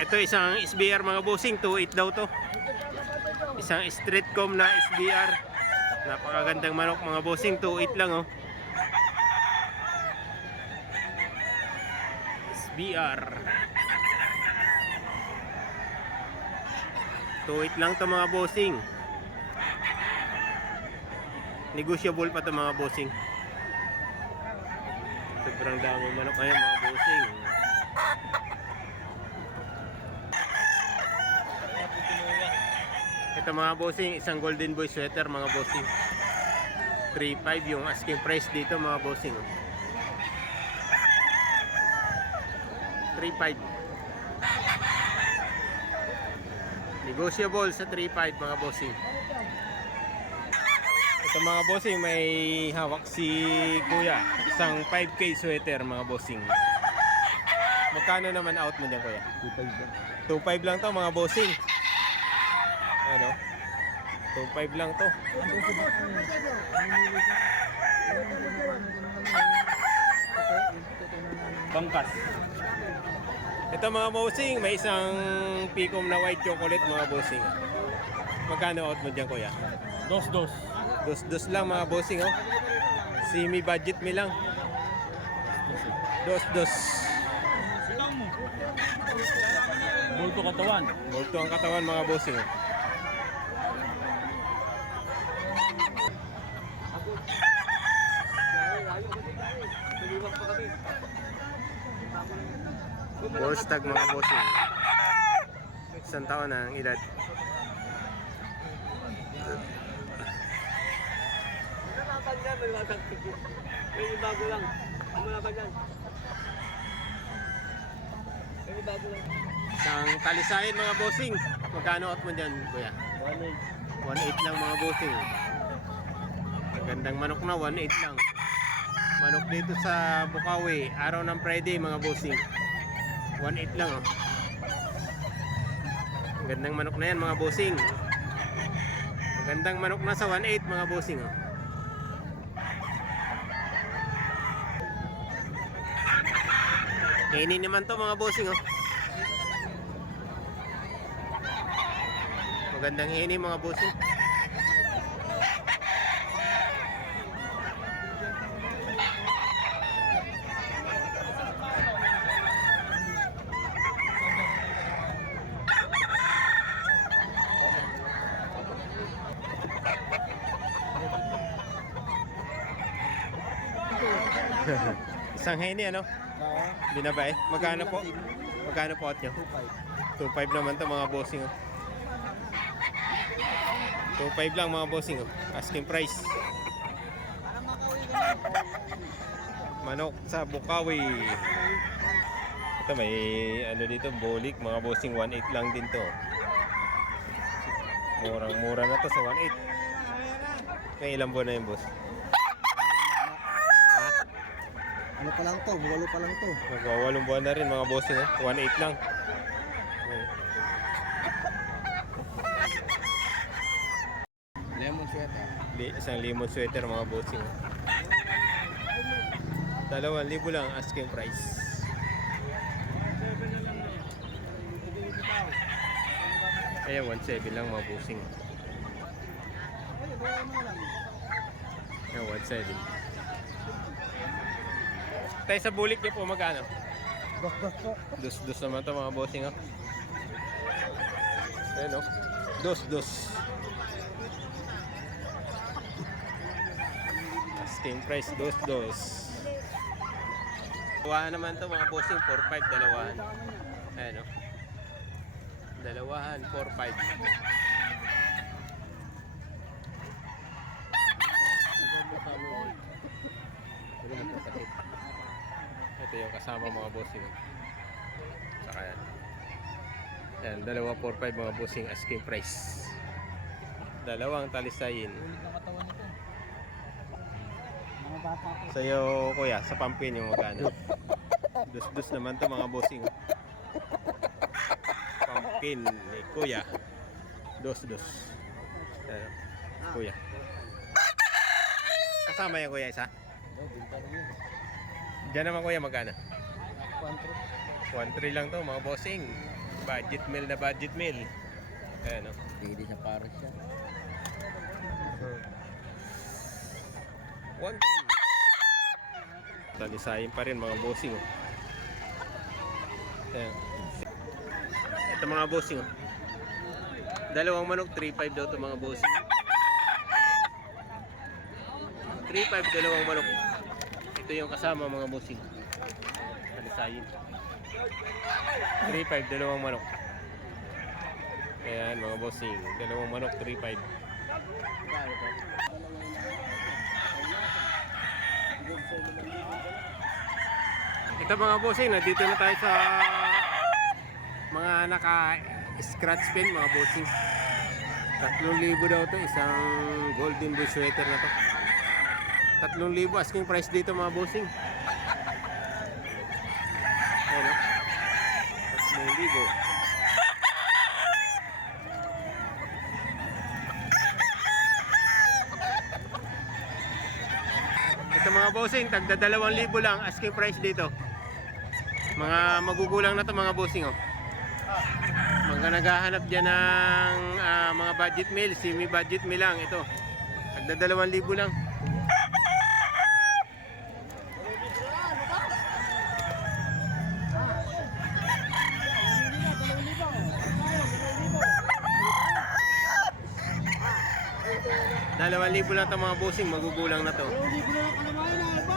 Ito isang SBR mga bossing, 2.8 daw to. Isang streetcom na SBR. Napakagandang manok mga bossing, 2.8 lang oh. SBR. 2.8 lang to mga bossing. Negotiable pa to mga bossing. Sobrang dami manok ngayon mga bossing. Ito mga bossing, isang golden boy sweater mga bossing. 3.5 yung asking price dito mga bossing. 3.5 Negotiable sa 3.5 mga bossing. Ito mga bossing, may hawak si kuya. Isang 5k sweater mga bossing. Magkano naman out mo dyan kuya? 2.5 lang to mga bossing. Ano? 2.5 lang to. Bangkas. Ito mga bossing, may isang pikom na white chocolate mga bossing. Magkano out mo dyan kuya? Dos, dos. Dos-dos lang mga bossing oh. Semi budget mi lang. Dos-dos. Bulto katawan. Multo ang katawan mga bossing oh. Horse tag mga bossing. Isang taon na ang edad. May bago lang. Ano na ba? May. Isang talisayan mga bossing. Magkano out mo dyan kuya? 1.8 lang mga bossing. Ang gandang manok na 1.8 lang. Manok dito sa Bukawi, araw ng Friday mga bossing. 1.8 lang oh. Ang gandang manok na yan mga bossing. Ang gandang manok na sa 1.8 mga bossing oh. Kainin naman to mga bossing oh. Magandang hini mga bossing. Isang hini ano? Binabay. Magkano po? Magkano po out nyo? 2.5 naman to mga bossing. Oh. 2.5 lang mga bossing. Oh. Asking price. Manok sa Bukawi. Ito may ano dito, bolik. Mga bossing 1.8 lang din to. Murang-mura na to sa 1.8. May ilang buwan na yung boss? Ha? Ano pa lang to? Walo pa lang to. Magwawalong buwan na rin mga bossing. Oh. 1.8 lang. Okay. Lemon sweater. Li- isang lemon sweater mga bossing. oh. Dalawang libo lang asking price. Kaya 1.7 lang mga bossing. Kaya 1.7. Tayo sa bulik niyo po magkano? Dos, dos po. Naman to mga bossing oh. Ayan oh. Dos-dos. Asking price dos-dos. Dalawahan naman to mga bossing 4-5 dalawahan. Ayan oh. Dalawahan 4-5. Ito yung kasama mga bossing. Saka yan. Yan, dalawa 4-5 mga bossing asking price. Dalawang talisayin. Sa'yo, kuya, sa pampin yung magkano? Dus-dus naman to mga bossing. Pampin ni kuya. Dos-dos. Ayan, kuya. Kasama yung kuya isa? Yun. Diyan naman kuya magkano? Quantro. 1-3 lang to mga bossing. Budget meal na budget meal. Ayan o. Pwede sa pares siya. One, three. Talisayin pa rin mga bossing. oh. Ayan. Ito mga bossing. oh. Dalawang manok, 3.5 daw ito mga bossing. 3.5 dalawang manok. Ito yung kasama mga bossing. Talisayin. 3.5 dalawang manok. Ayan mga bossing. Dalawang manok, 3.5. Ito mga bossing, nandito na tayo sa mga naka scratch pen mga bossing. 3,000 daw to isang golden blue sweater na to. 3,000 asking price dito mga bossing. Ayan o. 3,000. Ito mga bossing, tagda 2,000 lang asking price dito. Mga magugulang na to mga bossing oh. Mga naghahanap dyan ng ah, mga budget meal, semi budget meal lang ito. Tagda 2,000 lang. Dalawang libo lang ito mga bossing, magugulang na to. Dalawang libo ang kalamayan na alba.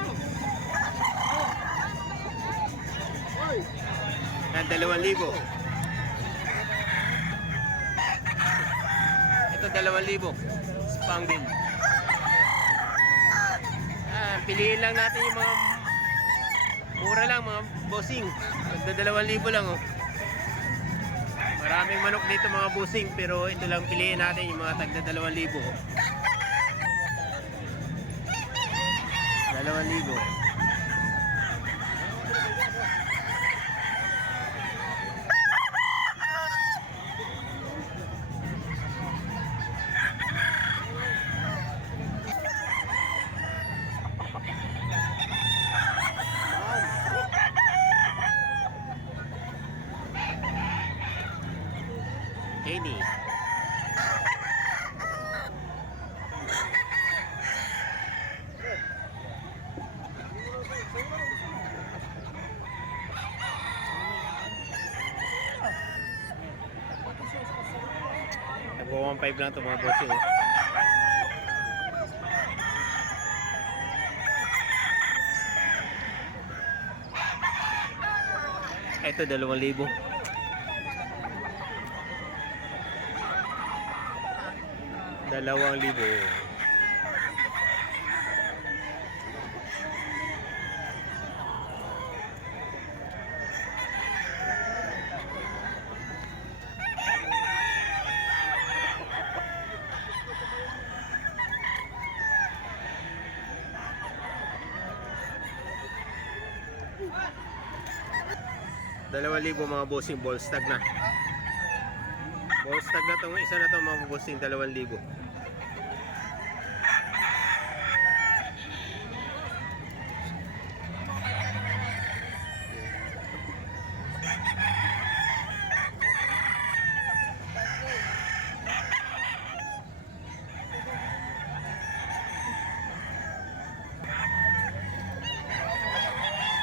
Yan, dalawang libo. Ito dalawang libo. Spang. Ah, piliin lang natin yung mga mura lang mga bossing. Dalawang libo lang oh. Maraming manok dito mga busing pero ito lang piliin natin yung mga tagda 2,000. Dalawang libo. Amy. 5 lang ito mga bossing. Oh. Eh. Ito, 2,000. dalawang libo Dalawang libo mga bossing ball stag na. Ball stag na tong isa na to mga bossing dalawang libo.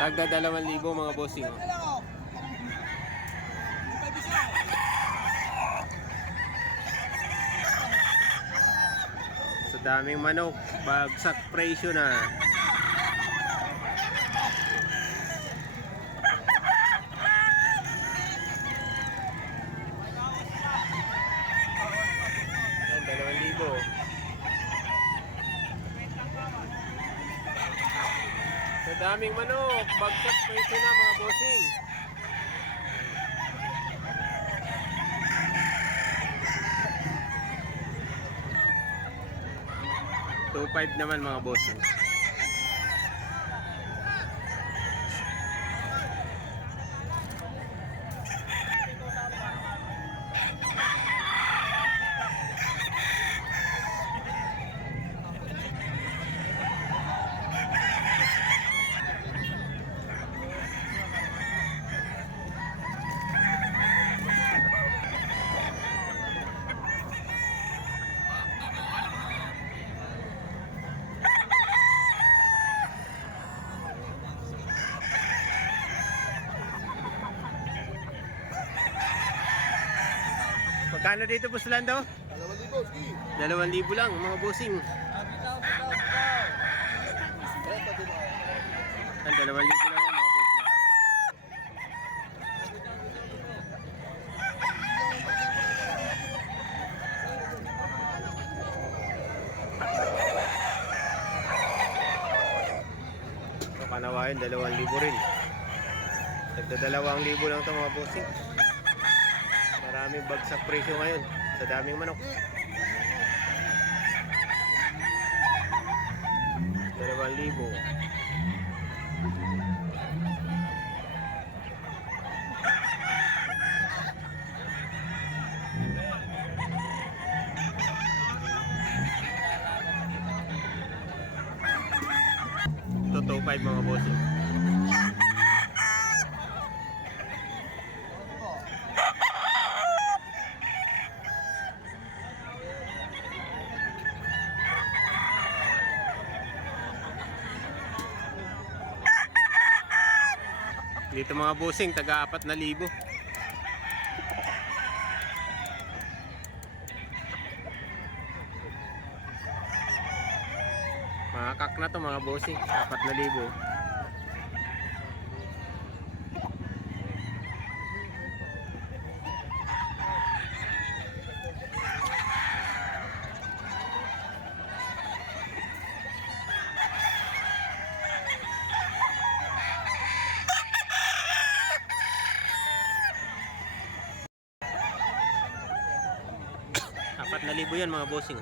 Tagda dalawang libo mga bossing. oh. Daming manok, bagsak presyo na. Daming manok, bagsak presyo na 2.5 naman mga boss. Magkano dito po sa Lando? Dalawang libo, sige. Dalawang libo lang mga bossing. Ang dalawang libo lang yan, mga bossing. So kanawain, dalawang libo rin. Nagda dalawang libo lang ito mga bossing. Maraming bagsak presyo ngayon sa daming manok. Dalawang libo. Dito mga bossing, taga 4 na libo. Mga kak na to mga bossing, 4 na libo. Yan mga bossing.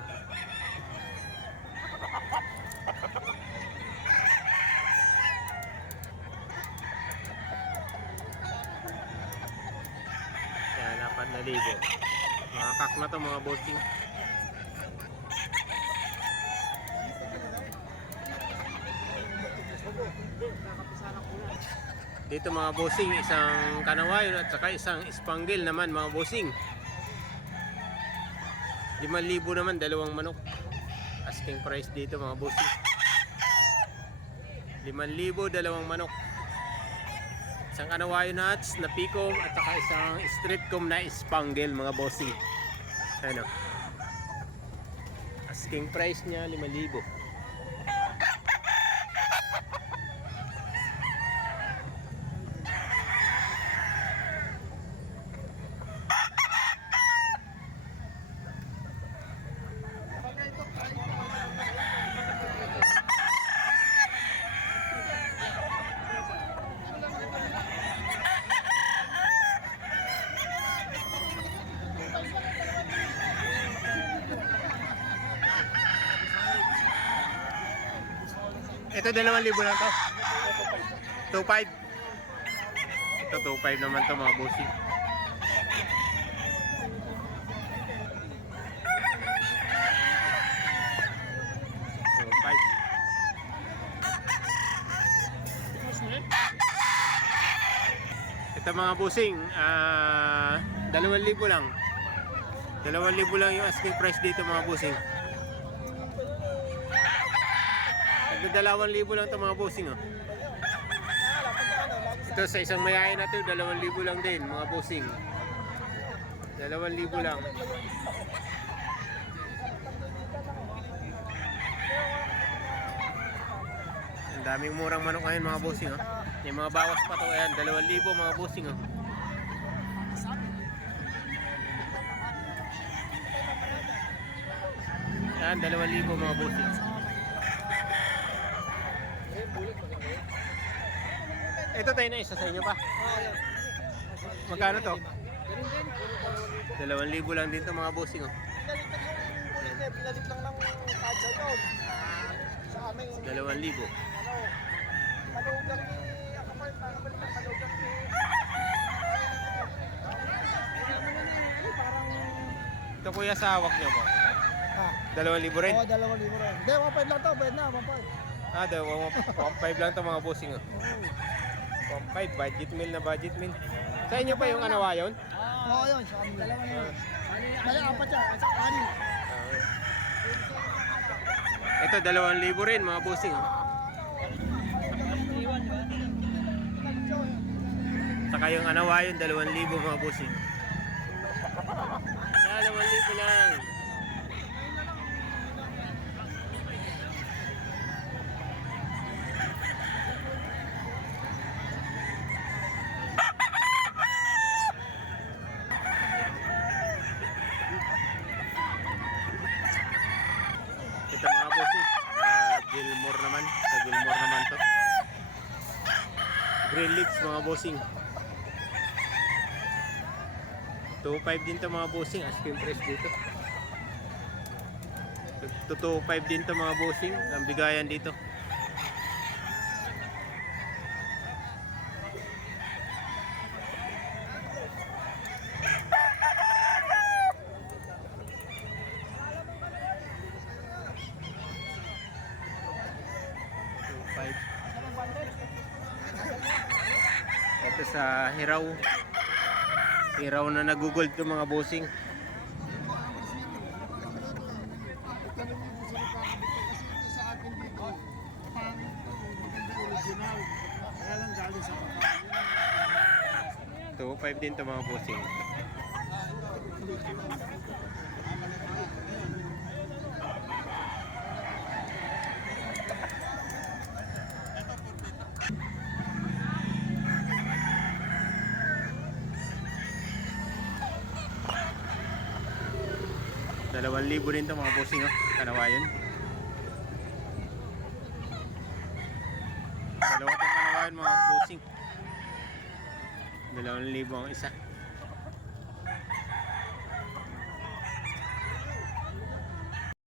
Yan, apat na libo. Mga kak na to mga bossing. Dito mga bossing, isang kanawayon at saka isang spangle naman mga bossing. 5,000 naman, dalawang manok. Asking price dito mga bossing. 5,000, dalawang manok. Isang kanawayo nuts na picom at saka isang street comb na spangle mga bossing. Ano? Asking price niya 5,000. Ito 2,000 lang to. 2,500. Ito 2,500 naman to mga five. Ito mga busing, dalawang libo lang. Dalawang libo lang yung asking price dito mga busing. Nagdadalawang libo lang ito mga busing oh. Ito sa isang mayayin na ito, dalawang libo lang din mga busing. Dalawang libo lang. Ang daming murang manok ngayon mga busing oh. Yung mga bawas pa to, ayan, dalawang libo mga busing oh. Ayan, dalawang libo mga busing. Ito tayo na isa sa inyo pa. Magkano to? Dalawang libo lang din to mga bossing oh. Pinalit lang ng kadsa yun. Sa aming, Dalawang libo. ano, malugang ni Akapal, nakabalik ng malugang ni... Parang... Ito kuya sa hawak niyo po. Ha? Dalawang libo rin. Oo, dalawang libo rin. Hindi, 1.5 lang to, pwede na, 1.5. Ah, dalawang 1.5 lang to mga bossing oh. 1.5, budget meal na budget meal. Sa inyo pa yung anawa yun? Oo, yun, sa amin. Dalawa na yun. Kaya apat siya, sa. Ah. ito, dalawang libo rin mga bossing. Saka yung anawa yun, dalawang libo mga bossing. Yan, mo lang. Ito mga bossing, uh, Gilmore naman. Sa Gilmore naman to. Leaks mga bossing. 2.5 din to mga bossing, asking price dito. To 2.5 din to mga bossing, ang bigayan dito. Sa Hiraw. Hiraw na nagugold to mga bossing. sa akin dito, pangit to, maganda original. Kaya lang galing sa baka. 2.5 din to mga bossing. Dalawang libo din to mga bossing oh. Kanawayan. Dalawa